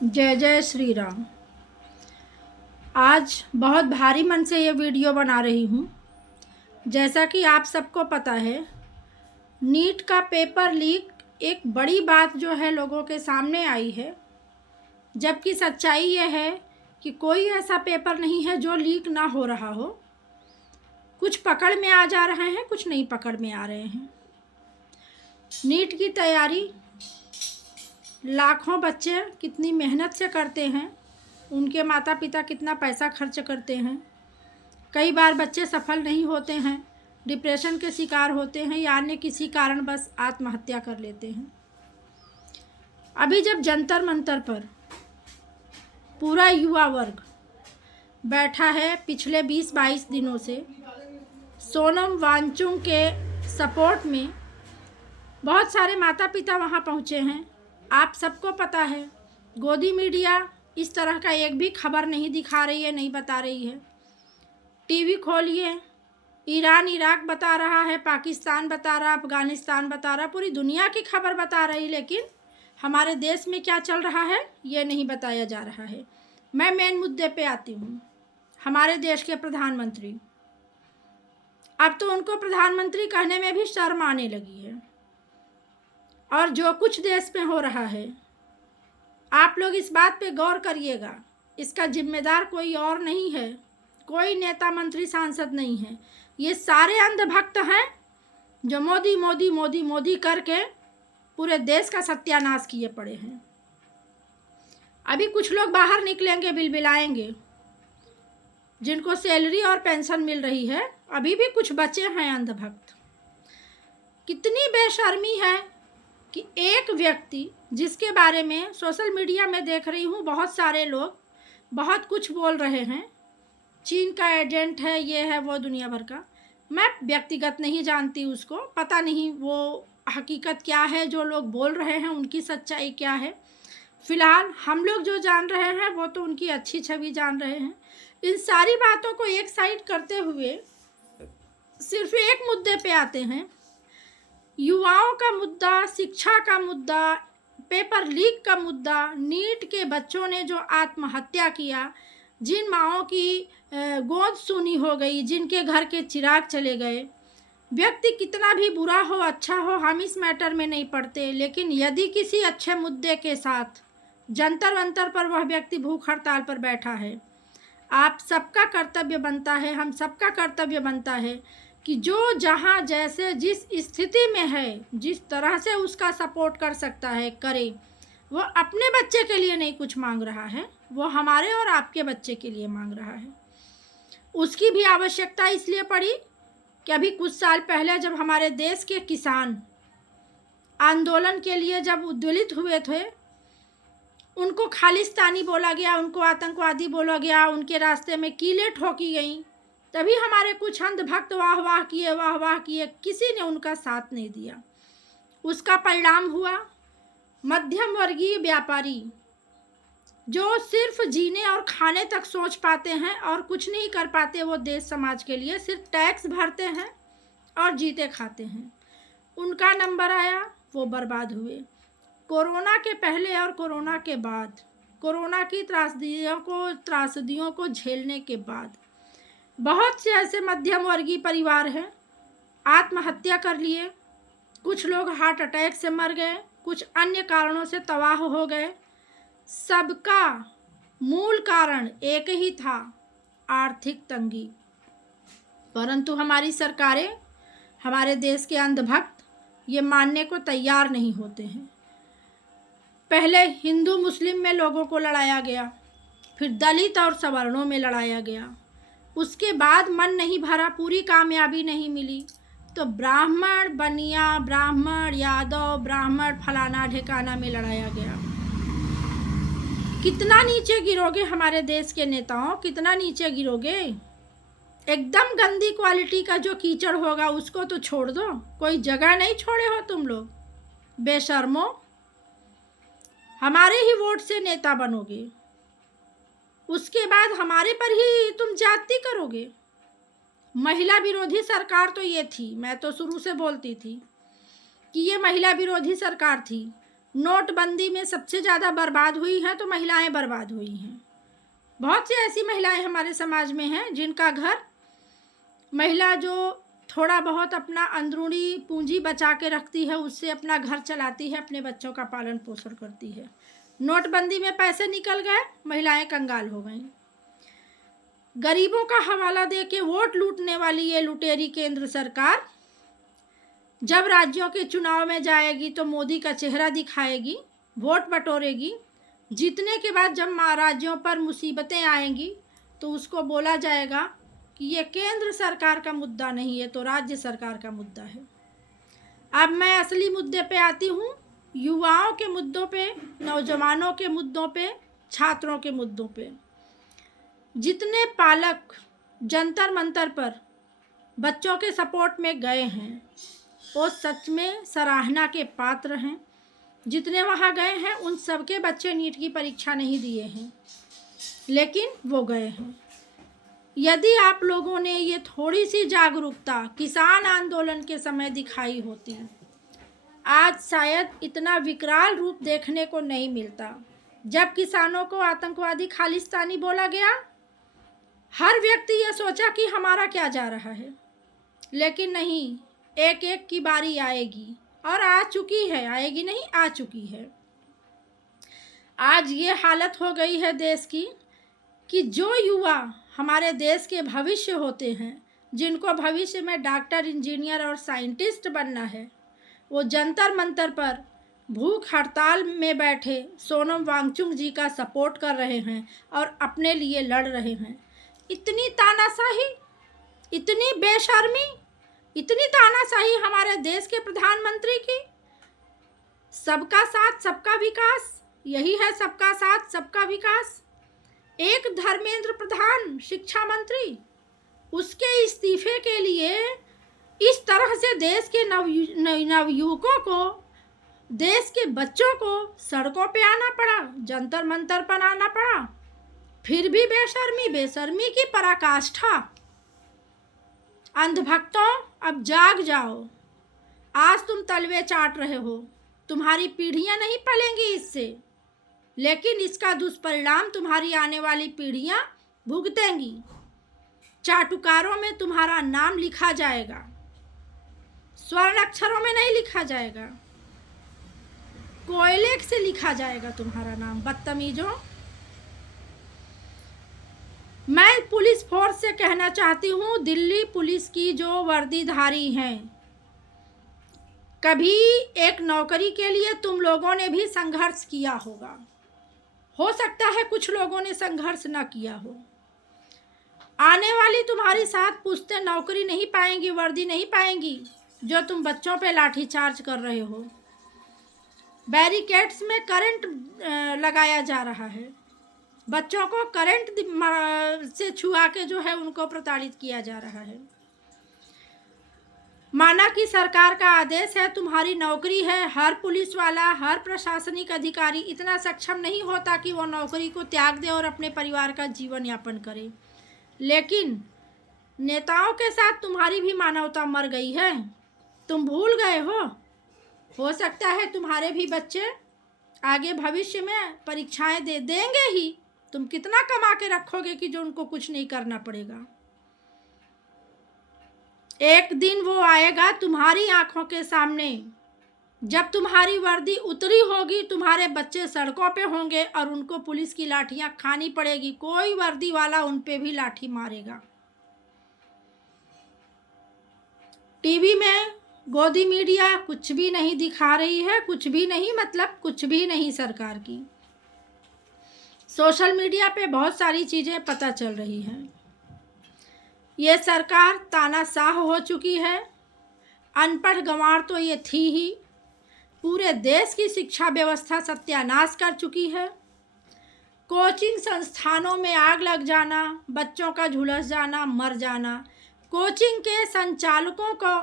जय जय श्री राम। आज बहुत भारी मन से ये वीडियो बना रही हूँ। जैसा कि आप सबको पता है, नीट का पेपर लीक एक बड़ी बात जो है लोगों के सामने आई है, जबकि सच्चाई ये है कि कोई ऐसा पेपर नहीं है जो लीक ना हो रहा हो। कुछ पकड़ में आ जा रहे हैं, कुछ नहीं पकड़ में आ रहे हैं। नीट की तैयारी लाखों बच्चे कितनी मेहनत से करते हैं, उनके माता पिता कितना पैसा खर्च करते हैं। कई बार बच्चे सफल नहीं होते हैं, डिप्रेशन के शिकार होते हैं या अन्य किसी कारणवश आत्महत्या कर लेते हैं। अभी जब जंतर मंतर पर पूरा युवा वर्ग बैठा है पिछले 20-22 दिनों से, सोनम वांगचुक के सपोर्ट में बहुत सारे माता पिता वहां पहुंचे हैं। आप सबको पता है, गोदी मीडिया इस तरह का एक भी खबर नहीं दिखा रही है, नहीं बता रही है। टीवी खोलिए, ईरान इराक बता रहा है, पाकिस्तान बता रहा, अफ़गानिस्तान बता रहा, पूरी दुनिया की खबर बता रही, लेकिन हमारे देश में क्या चल रहा है ये नहीं बताया जा रहा है। मैं मेन मुद्दे पे आती हूँ। हमारे देश के प्रधानमंत्री, अब तो उनको प्रधानमंत्री कहने में भी शर्म आने लगी है। और जो कुछ देश में हो रहा है, आप लोग इस बात पे गौर करिएगा, इसका जिम्मेदार कोई और नहीं है, कोई नेता मंत्री सांसद नहीं है। ये सारे अंधभक्त हैं जो मोदी मोदी मोदी मोदी करके पूरे देश का सत्यानाश किए पड़े हैं। अभी कुछ लोग बाहर निकलेंगे, बिलबिलाएंगे, जिनको सैलरी और पेंशन मिल रही है। अभी भी कुछ बचे हैं अंधभक्त। कितनी बेशर्मी है कि एक व्यक्ति जिसके बारे में सोशल मीडिया में देख रही हूँ, बहुत सारे लोग बहुत कुछ बोल रहे हैं, चीन का एजेंट है, ये है वो, दुनिया भर का। मैं व्यक्तिगत नहीं जानती उसको, पता नहीं वो हकीकत क्या है, जो लोग बोल रहे हैं उनकी सच्चाई क्या है। फिलहाल हम लोग जो जान रहे हैं वो तो उनकी अच्छी छवि जान रहे हैं। इन सारी बातों को एक साइड करते हुए सिर्फ एक मुद्दे पे आते हैं। युवाओं का मुद्दा, शिक्षा का मुद्दा, पेपर लीक का मुद्दा, नीट के बच्चों ने जो आत्महत्या किया, जिन माँओं की गोद सूनी हो गई, जिनके घर के चिराग चले गए। व्यक्ति कितना भी बुरा हो, अच्छा हो, हम इस मैटर में नहीं पड़ते, लेकिन यदि किसी अच्छे मुद्दे के साथ जंतर मंतर पर वह व्यक्ति भूख हड़ताल पर बैठा है, आप सबका कर्तव्य बनता है, हम सबका कर्तव्य बनता है कि जो जहाँ जैसे जिस स्थिति में है, जिस तरह से उसका सपोर्ट कर सकता है करे। वो अपने बच्चे के लिए नहीं कुछ मांग रहा है, वो हमारे और आपके बच्चे के लिए मांग रहा है। उसकी भी आवश्यकता इसलिए पड़ी कि अभी कुछ साल पहले जब हमारे देश के किसान आंदोलन के लिए जब उद्वेलित हुए थे, उनको खालिस्तानी बोला गया, उनको आतंकवादी बोला गया, उनके रास्ते में कीलें ठोकी गई, तभी हमारे कुछ अंधभक्त वाह वाह किए, किसी ने उनका साथ नहीं दिया। उसका परिणाम हुआ मध्यम वर्गीय व्यापारी जो सिर्फ जीने और खाने तक सोच पाते हैं और कुछ नहीं कर पाते, वो देश समाज के लिए सिर्फ टैक्स भरते हैं और जीते खाते हैं, उनका नंबर आया, वो बर्बाद हुए। कोरोना के पहले और कोरोना के बाद, कोरोना की त्रासदियों को झेलने के बाद बहुत से ऐसे मध्यम वर्गीय परिवार हैं, आत्महत्या कर लिए, कुछ लोग हार्ट अटैक से मर गए, कुछ अन्य कारणों से तबाह हो गए। सबका मूल कारण एक ही था, आर्थिक तंगी। परंतु हमारी सरकारें, हमारे देश के अंधभक्त ये मानने को तैयार नहीं होते हैं। पहले हिंदू मुस्लिम में लोगों को लड़ाया गया, फिर दलित और सवर्णों में लड़ाया गया, उसके बाद मन नहीं भरा, पूरी कामयाबी नहीं मिली, तो ब्राह्मण बनिया, ब्राह्मण यादव, ब्राह्मण फलाना ढिकाना में लड़ाया गया। कितना नीचे गिरोगे हमारे देश के नेताओं, कितना नीचे गिरोगे। एकदम गंदी क्वालिटी का जो कीचड़ होगा उसको तो छोड़ दो, कोई जगह नहीं छोड़े हो तुम लोग, बेशर्मो। हमारे ही वोट से नेता बनोगे, उसके बाद हमारे पर ही तुम जाति करोगे। महिला विरोधी सरकार तो ये थी, मैं तो शुरू से बोलती थी कि ये महिला विरोधी सरकार थी। नोटबंदी में सबसे ज़्यादा बर्बाद हुई हैं तो महिलाएं बर्बाद हुई हैं। बहुत सी ऐसी महिलाएं हमारे समाज में हैं जिनका घर, महिला जो थोड़ा बहुत अपना अंदरूनी पूंजी बचा के रखती है, उससे अपना घर चलाती है, अपने बच्चों का पालन पोषण करती है। नोटबंदी में पैसे निकल गए, महिलाएं कंगाल हो गईं। गरीबों का हवाला दे के वोट लूटने वाली ये लुटेरी केंद्र सरकार जब राज्यों के चुनाव में जाएगी तो मोदी का चेहरा दिखाएगी, वोट बटोरेगी। जीतने के बाद जब राज्यों पर मुसीबतें आएंगी तो उसको बोला जाएगा कि ये केंद्र सरकार का मुद्दा नहीं है, तो राज्य सरकार का मुद्दा है। अब मैं असली मुद्दे पे आती हूँ, युवाओं के मुद्दों पे, नौजवानों के मुद्दों पे, छात्रों के मुद्दों पे। जितने पालक जंतर मंतर पर बच्चों के सपोर्ट में गए हैं वो सच में सराहना के पात्र हैं। जितने वहाँ गए हैं उन सबके बच्चे नीट की परीक्षा नहीं दिए हैं, लेकिन वो गए हैं। यदि आप लोगों ने ये थोड़ी सी जागरूकता किसान आंदोलन के समय दिखाई होती, आज शायद इतना विकराल रूप देखने को नहीं मिलता। जब किसानों को आतंकवादी खालिस्तानी बोला गया, हर व्यक्ति ये सोचा कि हमारा क्या जा रहा है, लेकिन नहीं, एक एक की बारी आएगी और आ चुकी है, आएगी नहीं, आ चुकी है। आज ये हालत हो गई है देश की कि जो युवा हमारे देश के भविष्य होते हैं, जिनको भविष्य में डॉक्टर, इंजीनियर और साइंटिस्ट बनना है, वो जंतर मंतर पर भूख हड़ताल में बैठे सोनम वांगचुक जी का सपोर्ट कर रहे हैं और अपने लिए लड़ रहे हैं। इतनी तानाशाही, इतनी बेशर्मी, इतनी तानाशाही हमारे देश के प्रधानमंत्री की। सबका साथ सबका विकास, यही है सबका साथ सबका विकास। एक धर्मेंद्र प्रधान शिक्षा मंत्री, उसके इस्तीफे के लिए इस तरह से देश के नवयुवकों को, देश के बच्चों को सड़कों पे आना पड़ा, जंतर मंतर पर आना पड़ा। फिर भी बेशर्मी, बेशर्मी की पराकाष्ठा। अंधभक्तों, अब जाग जाओ। आज तुम तलवे चाट रहे हो, तुम्हारी पीढ़ियां नहीं पलेंगी इससे, लेकिन इसका दुष्परिणाम तुम्हारी आने वाली पीढ़ियां भुगतेंगी। चाटुकारों में तुम्हारा नाम लिखा जाएगा, स्वर्ण अक्षरों में नहीं लिखा जाएगा, कोयले से लिखा जाएगा तुम्हारा नाम, बदतमीजों। मैं पुलिस फोर्स से कहना चाहती हूँ, दिल्ली पुलिस की जो वर्दीधारी हैं, कभी एक नौकरी के लिए तुम लोगों ने भी संघर्ष किया होगा। हो सकता है कुछ लोगों ने संघर्ष ना किया हो। आने वाली तुम्हारी साथ पुश्तें नौकरी नहीं पाएंगी, वर्दी नहीं पाएंगी, जो तुम बच्चों पे लाठीचार्ज कर रहे हो। बैरिकेड्स में करंट लगाया जा रहा है, बच्चों को करंट से छुआ के जो है उनको प्रताड़ित किया जा रहा है। माना कि सरकार का आदेश है, तुम्हारी नौकरी है। हर पुलिस वाला, हर प्रशासनिक अधिकारी इतना सक्षम नहीं होता कि वो नौकरी को त्याग दे और अपने परिवार का जीवन यापन करे, लेकिन नेताओं के साथ तुम्हारी भी मानवता मर गई है। तुम भूल गए हो सकता है तुम्हारे भी बच्चे आगे भविष्य में परीक्षाएं देंगे ही। तुम कितना कमा के रखोगे कि जो उनको कुछ नहीं करना पड़ेगा। एक दिन वो आएगा तुम्हारी आंखों के सामने, जब तुम्हारी वर्दी उतरी होगी, तुम्हारे बच्चे सड़कों पे होंगे और उनको पुलिस की लाठियां खानी पड़ेगी। कोई वर्दी वाला उन पे भी लाठी मारेगा। टीवी में गोदी मीडिया कुछ भी नहीं दिखा रही है, कुछ भी नहीं, मतलब कुछ भी नहीं सरकार की। सोशल मीडिया पे बहुत सारी चीज़ें पता चल रही हैं। ये सरकार तानाशाह हो चुकी है। अनपढ़ गंवार तो ये थी ही। पूरे देश की शिक्षा व्यवस्था सत्यानाश कर चुकी है। कोचिंग संस्थानों में आग लग जाना, बच्चों का झुलस जाना, मर जाना, कोचिंग के संचालकों को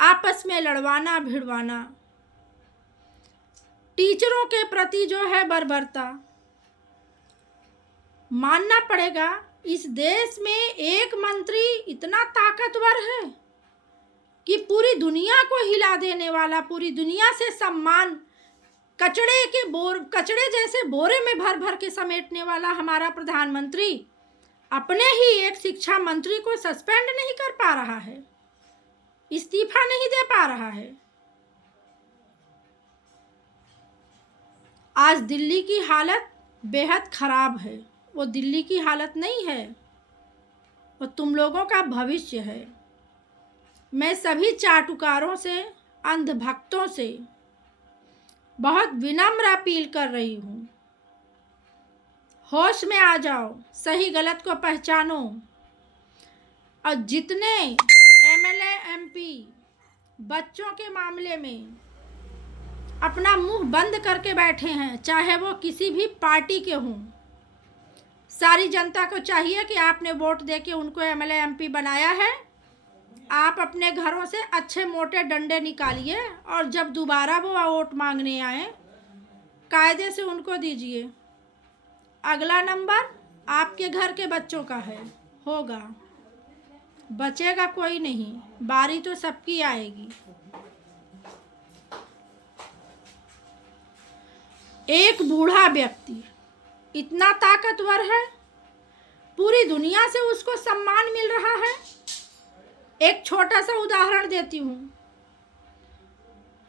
आपस में लड़वाना भिड़वाना, टीचरों के प्रति जो है बर्बरता। मानना पड़ेगा, इस देश में एक मंत्री इतना ताकतवर है कि पूरी दुनिया को हिला देने वाला, पूरी दुनिया से सम्मान कचड़े जैसे बोरे में भर भर के समेटने वाला हमारा प्रधानमंत्री अपने ही एक शिक्षा मंत्री को सस्पेंड नहीं कर पा रहा है, इस्तीफा नहीं दे पा रहा है। आज दिल्ली की हालत बेहद खराब है। वो दिल्ली की हालत नहीं है, वो तुम लोगों का भविष्य है। मैं सभी चाटुकारों से, अंधभक्तों से बहुत विनम्र अपील कर रही हूँ, होश में आ जाओ, सही गलत को पहचानो। और जितने एमएलए एमपी बच्चों के मामले में अपना मुंह बंद करके बैठे हैं, चाहे वो किसी भी पार्टी के हों, सारी जनता को चाहिए कि आपने वोट देके उनको एमएलए एमपी बनाया है, आप अपने घरों से अच्छे मोटे डंडे निकालिए और जब दोबारा वो वोट मांगने आए कायदे से उनको दीजिए। अगला नंबर आपके घर के बच्चों का है, होगा, बचेगा कोई नहीं, बारी तो सबकी आएगी। एक बूढ़ा व्यक्ति इतना ताकतवर है, पूरी दुनिया से उसको सम्मान मिल रहा है। एक छोटा सा उदाहरण देती हूँ।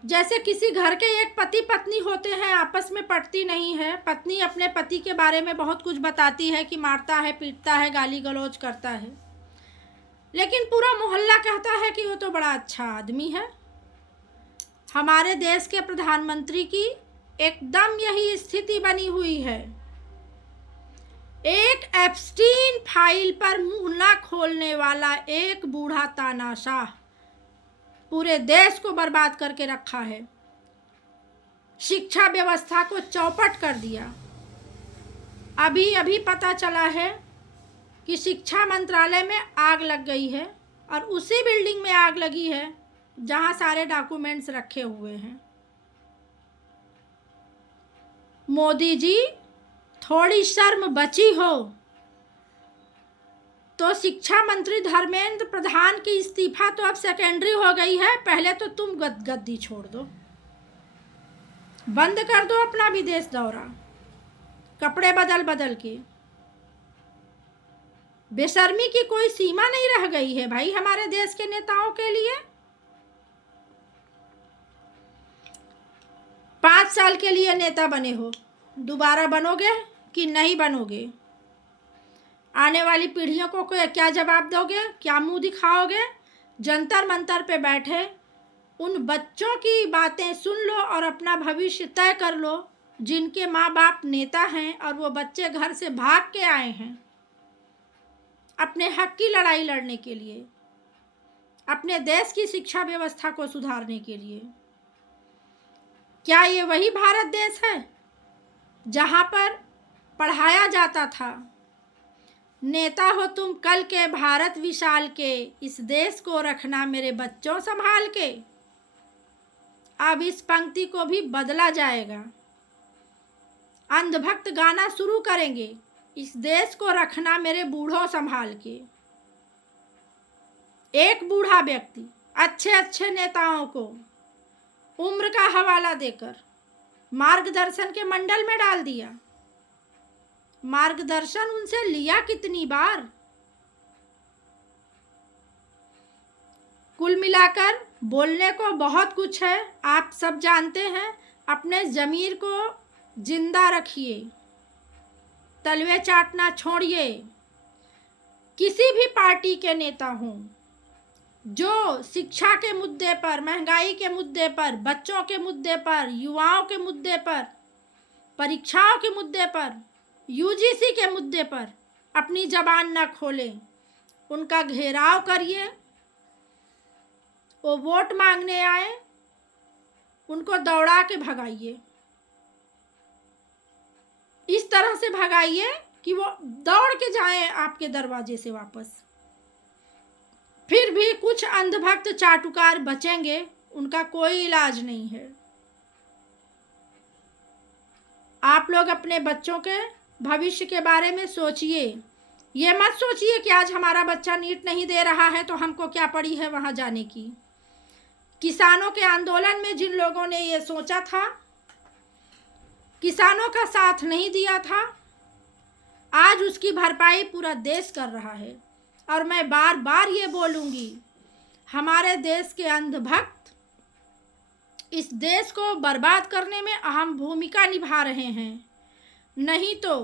जैसे किसी घर के एक पति पत्नी होते हैं, आपस में पटती नहीं है। पत्नी अपने पति के बारे में बहुत कुछ बताती है कि मारता है, पीटता है, गाली गलौज करता है, लेकिन पूरा मोहल्ला कहता है कि वो तो बड़ा अच्छा आदमी है। हमारे देश के प्रधानमंत्री की एकदम यही स्थिति बनी हुई है। एक एप्स्टीन फाइल पर मुंह ना खोलने वाला एक बूढ़ा तानाशाह पूरे देश को बर्बाद करके रखा है, शिक्षा व्यवस्था को चौपट कर दिया। अभी अभी पता चला है कि शिक्षा मंत्रालय में आग लग गई है और उसी बिल्डिंग में आग लगी है जहां सारे डॉक्यूमेंट्स रखे हुए हैं। मोदी जी, थोड़ी शर्म बची हो तो शिक्षा मंत्री धर्मेंद्र प्रधान की इस्तीफा तो अब सेकेंडरी हो गई है, पहले तो तुम गद्दी छोड़ दो, बंद कर दो अपना विदेश दौरा, कपड़े बदल बदल के। बेशर्मी की कोई सीमा नहीं रह गई है भाई हमारे देश के नेताओं के लिए। 5 साल के लिए नेता बने हो, दोबारा बनोगे कि नहीं बनोगे? आने वाली पीढ़ियों को क्या जवाब दोगे, क्या मुंह दिखाओगे? जंतर मंतर पे बैठे उन बच्चों की बातें सुन लो और अपना भविष्य तय कर लो जिनके माँ बाप नेता हैं और वो बच्चे घर से भाग के आए हैं अपने हक की लड़ाई लड़ने के लिए, अपने देश की शिक्षा व्यवस्था को सुधारने के लिए। क्या ये वही भारत देश है जहाँ पर पढ़ाया जाता था, नेता हो तुम कल के भारत विशाल के, इस देश को रखना मेरे बच्चों संभाल के? अब इस पंक्ति को भी बदला जाएगा। अंधभक्त गाना शुरू करेंगे, इस देश को रखना मेरे बूढ़ों संभाल के। एक बूढ़ा व्यक्ति अच्छे अच्छे नेताओं को उम्र का हवाला देकर मार्गदर्शन के मंडल में डाल दिया। मार्गदर्शन उनसे लिया कितनी बार? कुल मिलाकर बोलने को बहुत कुछ है, आप सब जानते हैं। अपने ज़मीर को जिंदा रखिए, तलवे चाटना छोड़िए। किसी भी पार्टी के नेता हों जो शिक्षा के मुद्दे पर, महंगाई के मुद्दे पर, बच्चों के मुद्दे पर, युवाओं के मुद्दे पर, परीक्षाओं के मुद्दे पर, यूजीसी के मुद्दे पर अपनी जबान न खोलें, उनका घेराव करिए। वो वोट मांगने आए, उनको दौड़ा के भगाइए, इस तरह से भगाइए कि वो दौड़ के जाएं आपके दरवाजे से वापस। फिर भी कुछ अंधभक्त चाटुकार बचेंगे, उनका कोई इलाज नहीं है। आप लोग अपने बच्चों के भविष्य के बारे में सोचिए। ये मत सोचिए कि आज हमारा बच्चा नीट नहीं दे रहा है तो हमको क्या पड़ी है वहाँ जाने की। किसानों के आंदोलन में जिन लोगों ने ये सोचा था किसानों का साथ नहीं दिया था, आज उसकी भरपाई पूरा देश कर रहा है। और मैं बार बार ये बोलूँगी, हमारे देश के अंधभक्त इस देश को बर्बाद करने में अहम भूमिका निभा रहे हैं। नहीं तो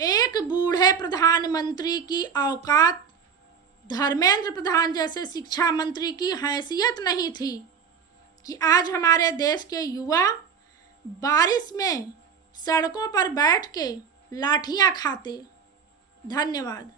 एक बूढ़े प्रधानमंत्री की औकात धर्मेंद्र प्रधान जैसे शिक्षा मंत्री की हैसियत नहीं थी कि आज हमारे देश के युवा बारिश में सड़कों पर बैठ के लाठियां खाते। धन्यवाद।